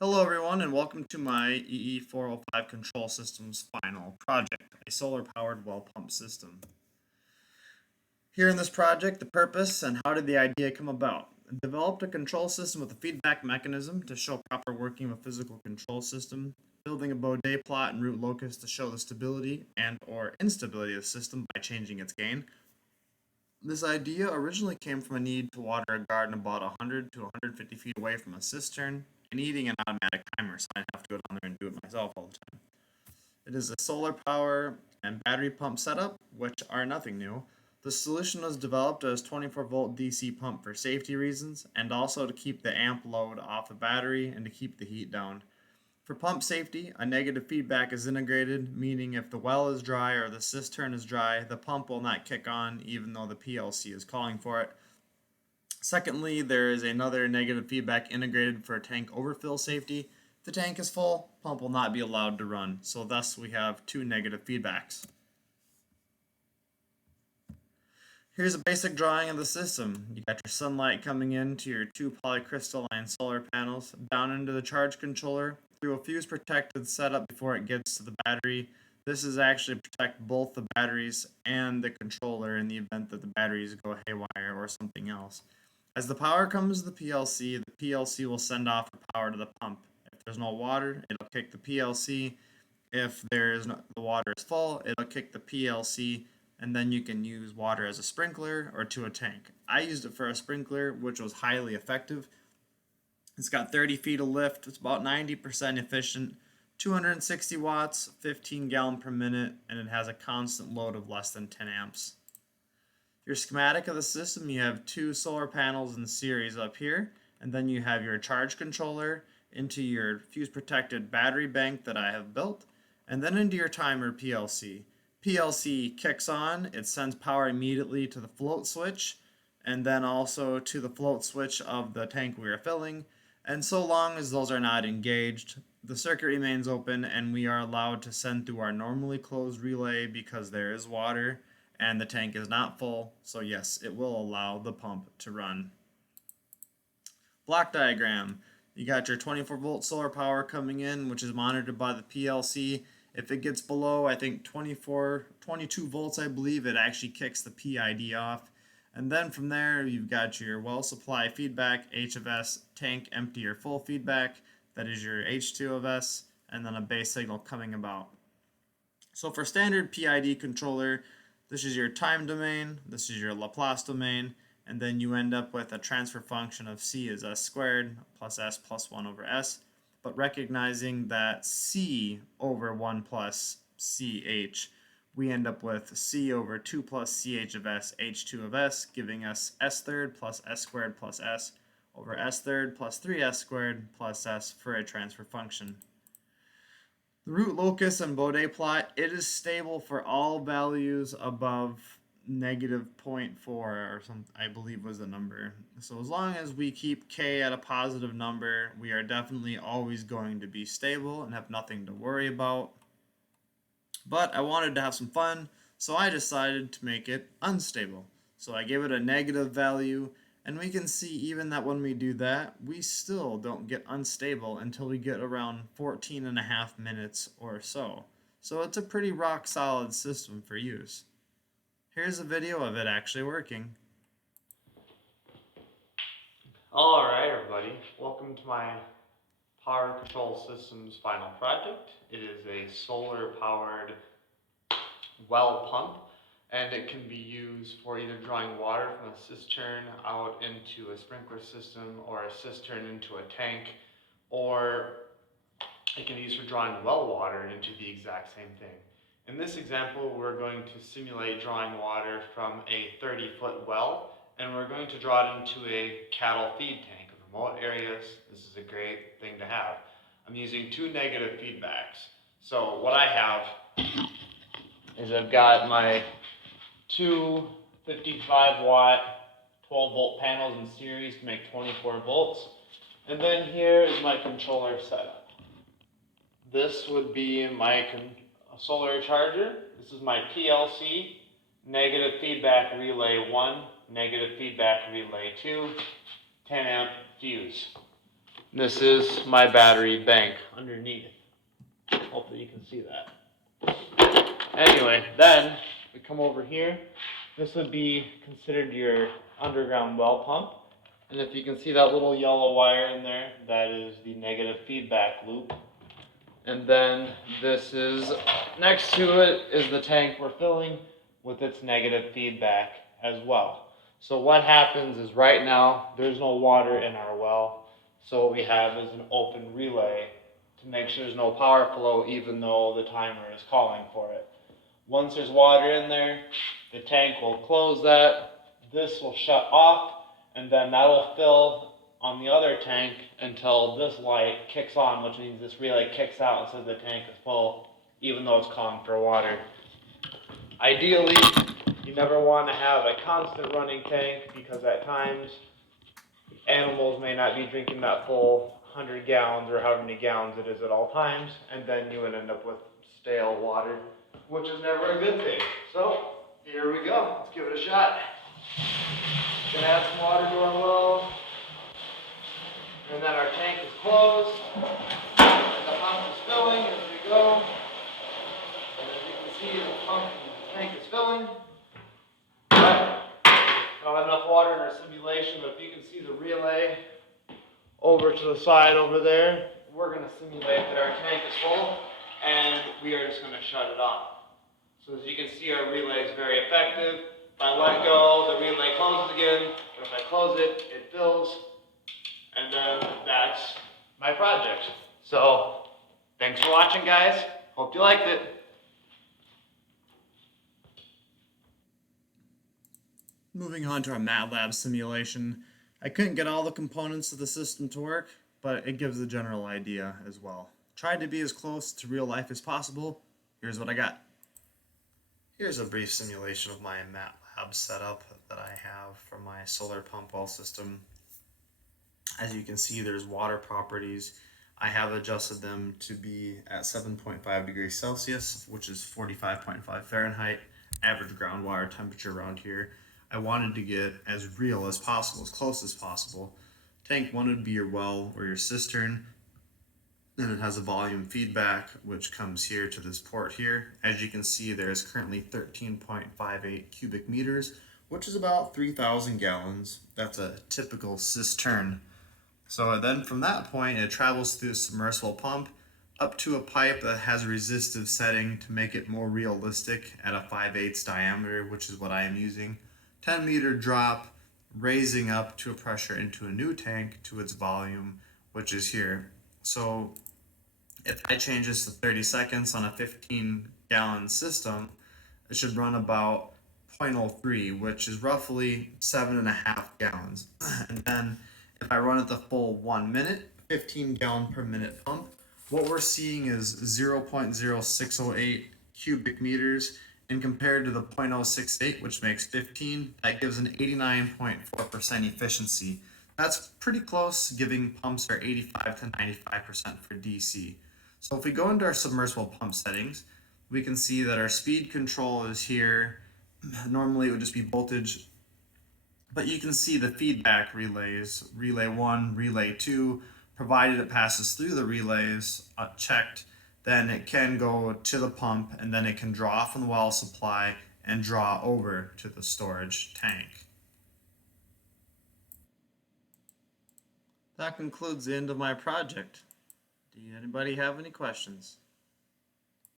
Hello everyone and welcome to my EE405 Control Systems final project, a solar-powered well pump system. Here in this project, the purpose and how did the idea come about? I developed a control system with a feedback mechanism to show proper working of a physical control system, building a Bode plot and root locus to show the stability and or instability of the system by changing its gain. This idea originally came from a need to water a garden about 100 to 150 feet away from a cistern and needing an automatic timer, so I'd have to go down there and do it myself all the time. It is a solar power and battery pump setup, which are nothing new. The solution was developed as 24-volt DC pump for safety reasons and also to keep the amp load off the battery and to keep the heat down. For pump safety, a negative feedback is integrated, meaning if the well is dry or the cistern is dry, the pump will not kick on even though the PLC is calling for it. Secondly, there is another negative feedback integrated for tank overfill safety. If the tank is full, pump will not be allowed to run, so thus we have two negative feedbacks. Here's a basic drawing of the system. You got your sunlight coming into your two polycrystalline solar panels, down into the charge controller, through a fuse protected setup before it gets to the battery. This is actually to protect both the batteries and the controller in the event that the batteries go haywire or something else. As the power comes to the PLC will send off the power to the pump. If there's no water, it'll kick the PLC. If the water is full, it'll kick the PLC, and then you can use water as a sprinkler or to a tank. I used it for a sprinkler, which was highly effective. It's got 30 feet of lift. It's about 90% efficient, 260 watts, 15 gallon per minute, and it has a constant load of less than 10 amps. Your schematic of the system, you have two solar panels in series up here, and then you have your charge controller into your fuse protected battery bank that I have built, and then into your timer PLC. PLC kicks on, it sends power immediately to the float switch, and then also to the float switch of the tank we are filling, and so long as those are not engaged, the circuit remains open and we are allowed to send through our normally closed relay because there is water and the tank is not full, so yes, it will allow the pump to run. Block diagram. You got your 24-volt solar power coming in, which is monitored by the PLC. If it gets below, I think 22 volts, I believe, it actually kicks the PID off. And then from there, you've got your well supply feedback, H of S, tank empty or full feedback, that is your H2 of S, and then a base signal coming about. So for standard PID controller, this is your time domain, this is your Laplace domain, and then you end up with a transfer function of C is S squared plus S plus 1 over S, but recognizing that C over 1 plus CH, we end up with C over 2 plus CH of S, H2 of S, giving us S third plus S squared plus S over S third plus 3S squared plus S for a transfer function. The root locus and Bode plot, it is stable for all values above negative 0.4 or something, I believe was the number. So as long as we keep K at a positive number, we are definitely always going to be stable and have nothing to worry about. But I wanted to have some fun, so I decided to make it unstable. So I gave it a negative value, and we can see even that when we do that, we still don't get unstable until we get around 14.5 minutes or so. So it's a pretty rock solid system for use. Here's a video of it actually working. Alright everybody, welcome to my Power Control Systems final project. It is a solar powered well pump, and it can be used for either drawing water from a cistern out into a sprinkler system or a cistern into a tank, or it can be used for drawing well water into the exact same thing. In this example, we're going to simulate drawing water from a 30-foot well, and we're going to draw it into a cattle feed tank. In remote areas, this is a great thing to have. I'm using two negative feedbacks. So what I have is I've got my two 55-watt 12-volt panels in series to make 24 volts. And then here is my controller setup. This would be my solar charger. This is my PLC, negative feedback relay 1, negative feedback relay 2, 10 amp fuse. And this is my battery bank underneath. Hopefully you can see that. Anyway, then we come over here. This would be considered your underground well pump. And if you can see that little yellow wire in there, that is the negative feedback loop. And then this is, next to it is the tank we're filling with its negative feedback as well. So what happens is right now, there's no water in our well. So what we have is an open relay to make sure there's no power flow even though the timer is calling for it. Once there's water in there, the tank will close that, this will shut off, and then that'll fill on the other tank until this light kicks on, which means this relay kicks out and says the tank is full, even though it's calling for water. Ideally, you never want to have a constant running tank because at times animals may not be drinking that full 100 gallons or however many gallons it is at all times, and then you would end up with stale water, which is never a good thing. So, here we go. Let's give it a shot. Gonna add some water to our well, and then our tank is closed. And the pump is filling as we go. And as you can see, the tank is filling. But I don't have enough water in our simulation, but if you can see the relay over to the side over there, we're going to simulate that our tank is full, and we are just going to shut it off. So as you can see, our relay is very effective. If I let go, the relay closes again, but if I close it, it fills, and then that's my project. So, thanks for watching, guys. Hope you liked it. Moving on to our MATLAB simulation, I couldn't get all the components of the system to work, but it gives a general idea as well. Tried to be as close to real life as possible. Here's what I got. Here's a brief simulation of my MATLAB setup that I have for my solar pump well system. As you can see, there's water properties. I have adjusted them to be at 7.5 degrees Celsius, which is 45.5 Fahrenheit, average groundwater temperature around here. I wanted to get as real as possible, as close as possible. Tank 1 would be your well or your cistern. Then it has a volume feedback, which comes here to this port here. As you can see, there is currently 13.58 cubic meters, which is about 3,000 gallons. That's a typical cistern. So then from that point, it travels through a submersible pump up to a pipe that has a resistive setting to make it more realistic at a 5/8 diameter, which is what I am using. 10-meter drop, raising up to a pressure into a new tank to its volume, which is here. So if I change this to 30 seconds on a 15-gallon system, it should run about 0.03, which is roughly 7.5 gallons. And then if I run it the full 1 minute, 15-gallon per minute pump, what we're seeing is 0.0608 cubic meters, and compared to the 0.068, which makes 15, that gives an 89.4% efficiency. That's pretty close, giving pumps are 85 to 95% for DC. So if we go into our submersible pump settings, we can see that our speed control is here. Normally it would just be voltage, but you can see the feedback relays, relay 1, relay 2, provided it passes through the relays, checked, then it can go to the pump, and then it can draw from the well supply and draw over to the storage tank. That concludes the end of my project. Do anybody have any questions?